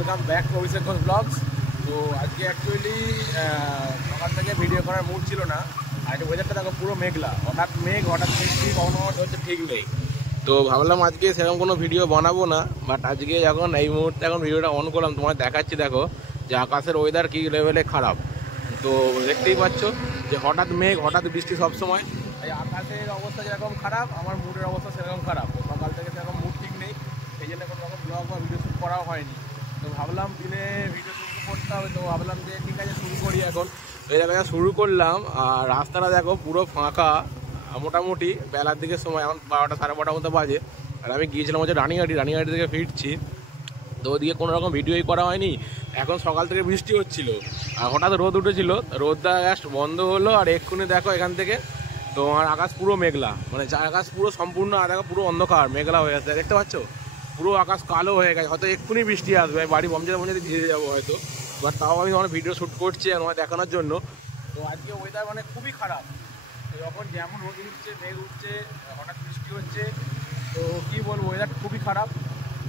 Welcome back to Abhishek Ghosh blogs. তো আজকে actually সকাল থেকে ভিডিও করার মুড ছিল না। আর ওয়েদারটা দেখো পুরো মেঘলা, হঠাৎ মেঘ হঠাৎ বৃষ্টি, কখনো হচ্ছে ঠিক নেই। তো ভাবলাম আজকে সেরকম কোনো ভিডিও বানাবো না, বাট আজকে যখন এই মুহূর্তে এখন ভিডিওটা অন করলাম তোমায় দেখাচ্ছি। দেখো যে আকাশের ওয়েদার কী লেভেলে খারাপ। তো দেখতেই পাচ্ছ যে হঠাৎ মেঘ হঠাৎ বৃষ্টি সবসময়। এই আকাশের অবস্থা যেরকম খারাপ, আমার মুডের অবস্থা সেরকম খারাপ। সকাল থেকে সেরকম মুড ঠিক নেই, সেই জন্য কোনো রকম ব্লগ বা ভিডিও শ্যুট করাও হয়নি। তো ভাবলাম দিনে ভিডিও শ্যুট করতে হবে, তো ভাবলাম যে ঠিক আছে শুরু করি এখন। এই জায়গায় শুরু করলাম, আর রাস্তাটা দেখো পুরো ফাঁকা মোটামুটি। বেলার দিকের সময় এখন 12টা সাড়ে 12টার মতো বাজে। আর আমি গিয়েছিলাম হচ্ছে রানিঘাটি থেকে ফিরছি। তো ওদিকে কোনো রকম ভিডিওই করা হয়নি। এখন সকাল থেকে বৃষ্টি হচ্ছিল, আর হঠাৎ রোদ উঠেছিল, রোদটা জাস্ট বন্ধ হলো। আর এক্ষুনি দেখো এখান থেকে তো আমার আকাশ পুরো মেঘলা, মানে আকাশ পুরো সম্পূর্ণ দেখো পুরো অন্ধকার মেঘলা হয়ে আসছে, দেখতে পাচ্ছ? পুরো আকাশ কালো হয়ে গেছে, হয়তো এক্ষুনি বৃষ্টি আসবে, বাড়ি বমঝাতে ভিজে যাবো হয়তো। বাট তাও আমি আমার ভিডিও শ্যুট করছি আমার দেখানোর জন্য। তো আজকে ওয়েদার মানে খুবই খারাপ, যখন যেমন রোদ উঠছে মেঘ উঠছে হঠাৎ বৃষ্টি হচ্ছে। তো কী বলবো, ওয়েদার খুবই খারাপ।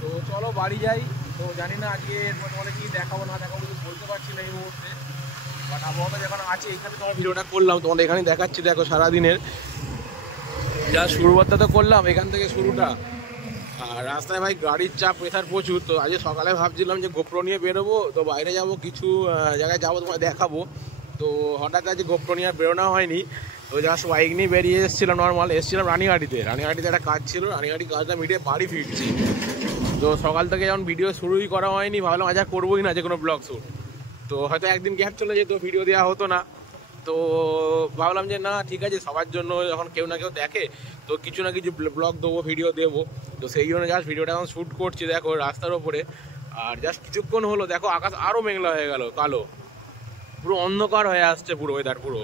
তো চলো বাড়ি যাই। তো জানি না আজকে তোমাদের কী দেখাবো না দেখাবো কিছু বলতে পারছি না এই মুহূর্তে। বাট আবহাওয়াটা যখন আছে এখানে তোমার ভিডিওটা করলাম, তোমাদের এখানে দেখাচ্ছি। দেখো সারাদিনের যা শুরুবাতটা তো করলাম এখান থেকে শুরুটা। আর রাস্তায় ভাই গাড়ির চাপ প্রেসার প্রচুর। তো আজকে সকালে ভাবছিলাম যে গোপ্রো নিয়ে বেরোবো, তো বাইরে যাবো কিছু জায়গায় যাবো তোমায় দেখাবো। তো হঠাৎ আজকে গোপ্রো নিয়ে আর বেরোনো হয়নি। তো জাস্ট বাইক নিয়ে বেরিয়ে এসেছিলাম, নর্মাল এসেছিলাম রানিঘাটিতে একটা কাজ ছিল, রানিঘাটি কাজটা মিটিয়ে বাড়ি ফিরছি। তো সকাল থেকে যখন ভিডিও শুরুই করা হয়নি, ভাবলাম আজ আর করবোই না যে কোনো ব্লগ শ্যুট। তো হয়তো একদিন গ্যাপ চলে যেত, ভিডিও দেওয়া হতো না। তো ভাবলাম যে না ঠিক আছে, সবার জন্য যখন কেউ না কেউ দেখে তো কিছু না কিছু ব্লগ দেবো, ভিডিও দেবো। তো সেই জন্য জাস্ট ভিডিওটা এখন শ্যুট করছি দেখো রাস্তার ওপরে। আর জাস্ট কিছুক্ষণ হলো দেখো আকাশ আরও মেঘলা হয়ে গেল, কালো পুরো অন্ধকার হয়ে আসছে পুরো ওয়েদার পুরো।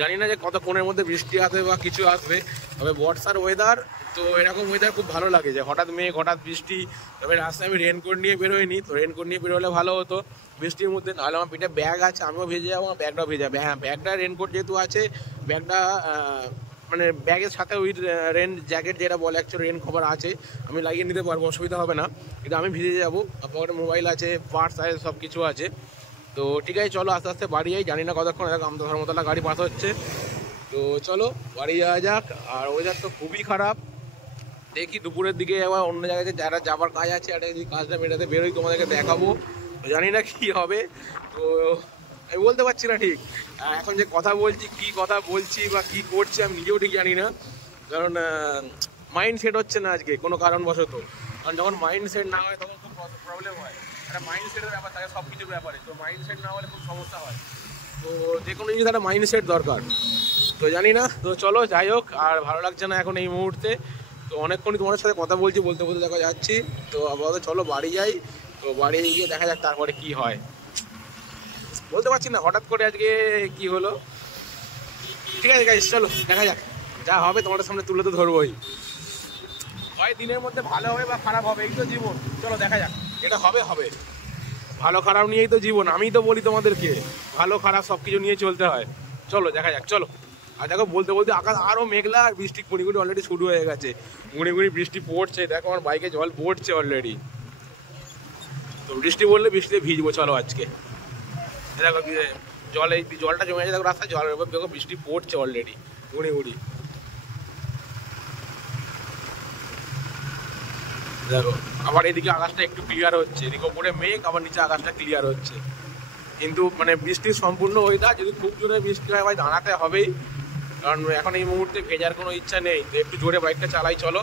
জানি না যে কতক্ষণের মধ্যে বৃষ্টি আসবে বা কিছু আসবে, তবে বর্ষার ওয়েদার তো এরকম ওয়েদার খুব ভালো লাগে যে হঠাৎ মেঘ হঠাৎ বৃষ্টি। তবে রাস্তায় আমি রেনকোট নিয়ে বেরোইনি, তো রেনকোট নিয়ে বেরোলে ভালো হতো বৃষ্টির মধ্যে, নাহলে আমার পিঠে ব্যাগ আছে, আমিও ভেজে যাবো, আমার ব্যাগটাও ভেজে যাবে। হ্যাঁ, ব্যাগটা রেনকোট যেহেতু আছে, ব্যাগটা মানে ব্যাগের সাথে উইথ রেন জ্যাকেট যেটা বলে অ্যাকচুয়ালি রেন কভার আছে, আমি লাগিয়ে নিতে পারবো, অসুবিধা হবে না। কিন্তু আমি ভিজে যাবো, আপনার মোবাইল আছে, পার্স আছে, সব কিছু আছে। তো ঠিক আছে চলো আস্তে আস্তে বাড়ি যাই। জানি না কতক্ষণ, আমদা ধর্মতলা গাড়ি পাস হচ্ছে। তো চলো বাড়ি যাওয়া যাক। আর ওয়েদার তো খুবই খারাপ, দেখি দুপুরের দিকে আবার অন্য জায়গায় যারা যাবার কাজ আছে একটা যদি কাজটা মেটাতে বেরোই তোমাদেরকে দেখাবো। জানি না কি হবে, তো আমি বলতে পারছি না ঠিক। এখন যে কথা বলছি, কি কথা বলছি বা কি করছি আমি নিজেও ঠিক জানি না, কারণ মাইন্ড সেট হচ্ছে না আজকে কোনো কারণবশত। কারণ যখন মাইন্ড সেট না হয় তখন খুব প্রবলেম হয়। একটা মাইন্ড সেটের ব্যাপার থাকে সব কিছুর ব্যাপারে, তো মাইন্ড সেট না হলে খুব সমস্যা হয়। তো যে কোনো জিনিস একটা মাইন্ড সেট দরকার। তো জানি না, তো চলো যাই হোক। আর ভালো লাগছে না এখন এই মুহূর্তে। তো অনেকক্ষণই তোমাদের সাথে কথা বলছি, বলতে বলতে দেখা যাচ্ছি। তো আপাতত চলো বাড়ি যাই। তো বাড়ি গিয়ে দেখা যাক তারপরে কি হয়, বলতে পারছি না হঠাৎ করে আজকে কি হলো। ঠিক আছে গাইস, চলো দেখা যাক, যা হবে তোমাদের সামনে তুলে তো ধরবোই। হয় দিনের মধ্যে ভালো হবে বা খারাপ হবে, এই তো জীবন। চলো দেখা যাক, যেটা হবে হবে। ভালো খারাপ নিয়েই তো জীবন, আমিই তো বলি তোমাদেরকে ভালো খারাপ সব কিছু নিয়ে চলতে হয়। চলো দেখা যাক, চলো। আর দেখো বলতে বলতে আকাশ আরও মেঘলা, আর বৃষ্টি গুঁড়ি অলরেডি শুরু হয়ে গেছে, গুঁড়ি বৃষ্টি পড়ছে। দেখো আমার বাইকে জল পড়ছে অলরেডি। তো বৃষ্টি বললে বৃষ্টিতে ভিজবো চলো আজকে। দেখো জলটা জমে আছে, দেখো রাস্তায় জল, দেখো বৃষ্টি পড়ছে অলরেডি গুঁড়ি। দেখো আবার এদিকে আকাশটা একটু ক্লিয়ার হচ্ছে, এদিকে উপরে মেঘ, আবার নিচে আকাশটা ক্লিয়ার হচ্ছে। কিন্তু মানে বৃষ্টির সম্পূর্ণ ওয়েদার, যদি খুব জোরে বৃষ্টি হয় ভাই দাঁড়াতে হবেই, কারণ এখন এই মুহূর্তে ভেজার কোনো ইচ্ছা নেই। তো একটু জোরে বাইকটা চালাই চলো,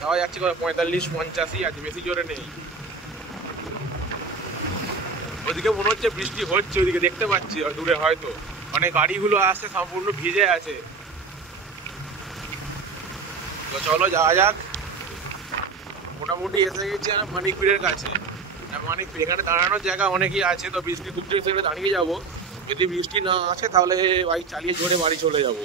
যাওয়া যাচ্ছে 45-85 আছে, বেশি জোরে নেই। ওদিকে মনে হচ্ছে বৃষ্টি হচ্ছে, ওদিকে দেখতে পাচ্ছি দূরে হয়তো মানে গাড়িগুলো আসছে সম্পূর্ণ ভিজে আছে। তো চলো যাওয়া যাক। মোটামুটি এসে গেছি মানিকপুরের কাছে। মানিকপুর এখানে দাঁড়ানোর জায়গা অনেকই আছে, তো বৃষ্টি খুব জোরে সেখানে দাঁড়িয়ে যাবো। যদি বৃষ্টি না আসে তাহলে বাইক চালিয়ে জোরে বাড়ি চলে যাবো।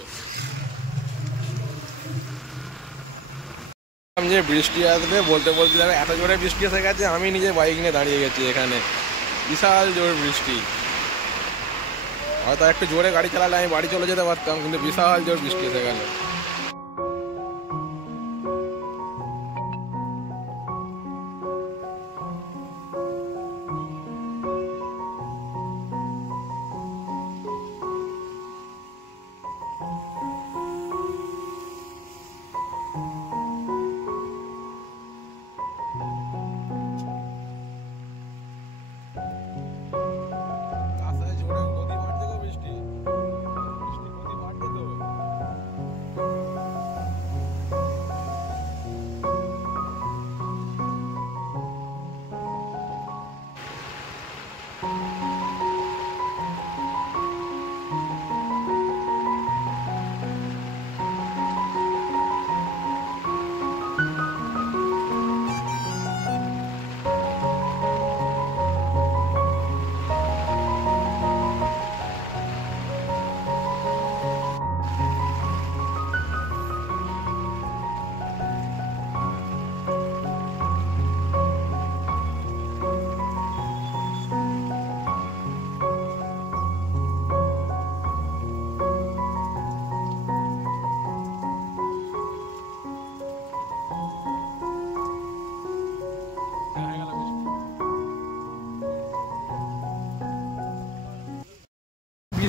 যে বৃষ্টি আসবে বলতে বলতে এত জোরে বৃষ্টি এসে গেছে, আমি নিজে বাইক নিয়ে দাঁড়িয়ে গেছি এখানে, বিশাল জোরে বৃষ্টি। হয়তো একটু জোরে গাড়ি চালালে আমি বাড়ি চলে যেতে পারতাম, কিন্তু বিশাল জোরে বৃষ্টি এসে গেল।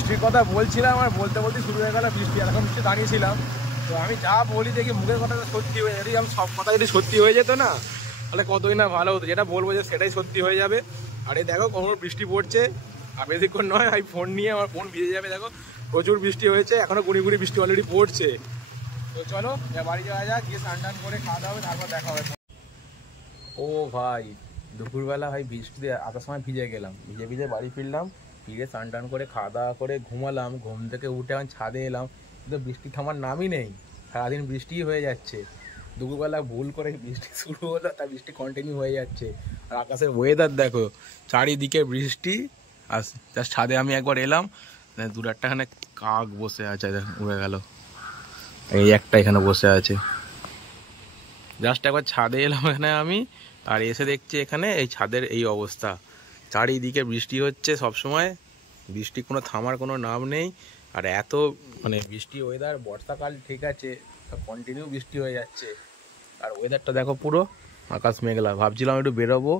বৃষ্টির কথা বলছিলাম আর বলতে বলতে শুরু হয়ে গেল বৃষ্টি। এরকম বৃষ্টি দাঁড়িয়েছিলাম, তো আমি যা বলি দেখি মুখের কথা সত্যি হয়ে যদি আমি সব কথা যদি সত্যি হয়ে যেত না তাহলে কতই না ভালো হতো। যেটা বলবো যে সেটাই সত্যি হয়ে যাবে। আর এই দেখো কখন বৃষ্টি পড়ছে, আর বেশিক্ষণ নয় আমি ফোন নিয়ে আমার ফোন ভিজে যাবে। দেখো প্রচুর বৃষ্টি হয়েছে, এখনো গুড়ি গুড়ি বৃষ্টি অলরেডি পড়ছে। তো চলো বাড়ি যাওয়া যাক, গিয়ে স্নান টান করে খাওয়া দাওয়া হবে, তারপর দেখা হবে। ও ভাই দুপুরবেলা ভাই বৃষ্টিতে আসার সময় ভিজে গেলাম, ভিজে ভিজে বাড়ি ফিরলাম, ফিরে স্নান টান করে খাওয়া দাওয়া করে ঘুমালাম। ঘুম থেকে উঠে এখন ছাদে এলাম, কিন্তু বৃষ্টি থামার নামই নেই, সারাদিন বৃষ্টিই হয়ে যাচ্ছে। দুপুরবেলা ভুল করে বৃষ্টি শুরু হলো, তা বৃষ্টি কন্টিনিউ হয়ে যাচ্ছে। আর আকাশের ওয়েদার দেখো, চারিদিকে বৃষ্টি। আর জাস্ট ছাদে আমি একবার এলাম, দু চারটাখানে কাক বসে আছে, উড়ে গেল। এই একটা এখানে বসে আছে। জাস্ট একবার ছাদে এলাম এখানে আমি, আর এসে দেখছি এখানে এই ছাদের এই অবস্থা। চারিদিকে বৃষ্টি হচ্ছে সব সময়, বৃষ্টি কোনো থামার কোনো নাম নেই। আর এত মানে বৃষ্টি ওয়েদার, বর্ষাকাল ঠিক আছে, কন্টিনিউ বৃষ্টি হয়ে যাচ্ছে। আর ওয়েদারটা দেখো পুরো আকাশ মেঘলা। ভাবছিলাম একটু বেরোবো,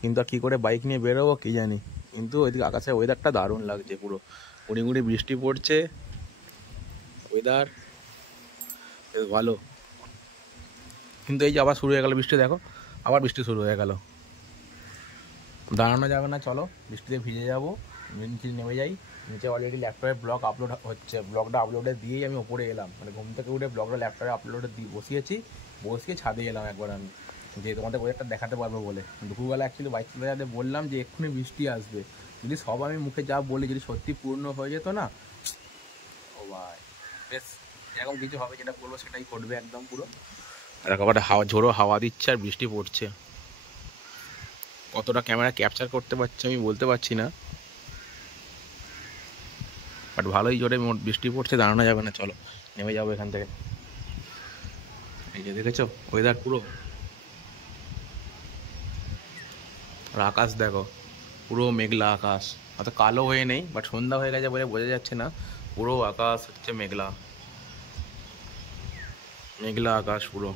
কিন্তু আর কী করে বাইক নিয়ে বেরোবো কী জানি। কিন্তু ওইদিকে আকাশের ওয়েদারটা দারুণ লাগছে, পুরো গুঁড়ি গুঁড়ি বৃষ্টি পড়ছে, ওয়েদার বেশ ভালো। কিন্তু এই যে আবার শুরু হয়ে গেল বৃষ্টি, দেখো আবার বৃষ্টি শুরু হয়ে গেল। দাঁড়ানো যাবে না, চলো বৃষ্টিতে ভিজে যাবো, নিচে নেমে যাই। নিচে অলরেডি ল্যাপটপে ব্লগ আপলোড হচ্ছে, ব্লগটা আপলোডে দিয়েই আমি ওপরে এলাম। মানে ঘুম থেকে উঠে ব্লগটা ল্যাপটপে আপলোডে বসিয়েছি, বসিয়ে ছাদে এলাম একবার আমি, যে তোমাদের ওয়েদারটা দেখাতে পারবো বলে। দুপুরবেলা অ্যাকচুয়ালি বাইক চালাতে বললাম যে এক্ষুনি বৃষ্টি আসবে, যদি সব আমি মুখে যা বলি যদি সত্যি পূর্ণ হয়ে যেত না, ও ভাই বেশ এরকম কিছু হবে, যেটা বলবো সেটাই ঘটবে একদম পুরো। আর একেবারে হাওয়া, ঝোড়ো হাওয়া দিচ্ছে আর বৃষ্টি পড়ছে। কতটা ক্যামেরা ক্যাপচার করতে পারছি আমি বলতে পারছি না, বাট ভালোই জোরে বৃষ্টি পড়ছে, দাঁড়ানো যাবে না, চলো নেমে যাবো এখান থেকে। এই যে দেখেছো ওয়েদার পুরো, আর আকাশ দেখো পুরো মেঘলা আকাশ, অত কালো হয়ে নেই, বাট সন্ধ্যা হয়ে গেছে বলে বোঝা যাচ্ছে না। পুরো আকাশ হচ্ছে মেঘলা, মেঘলা আকাশ পুরো।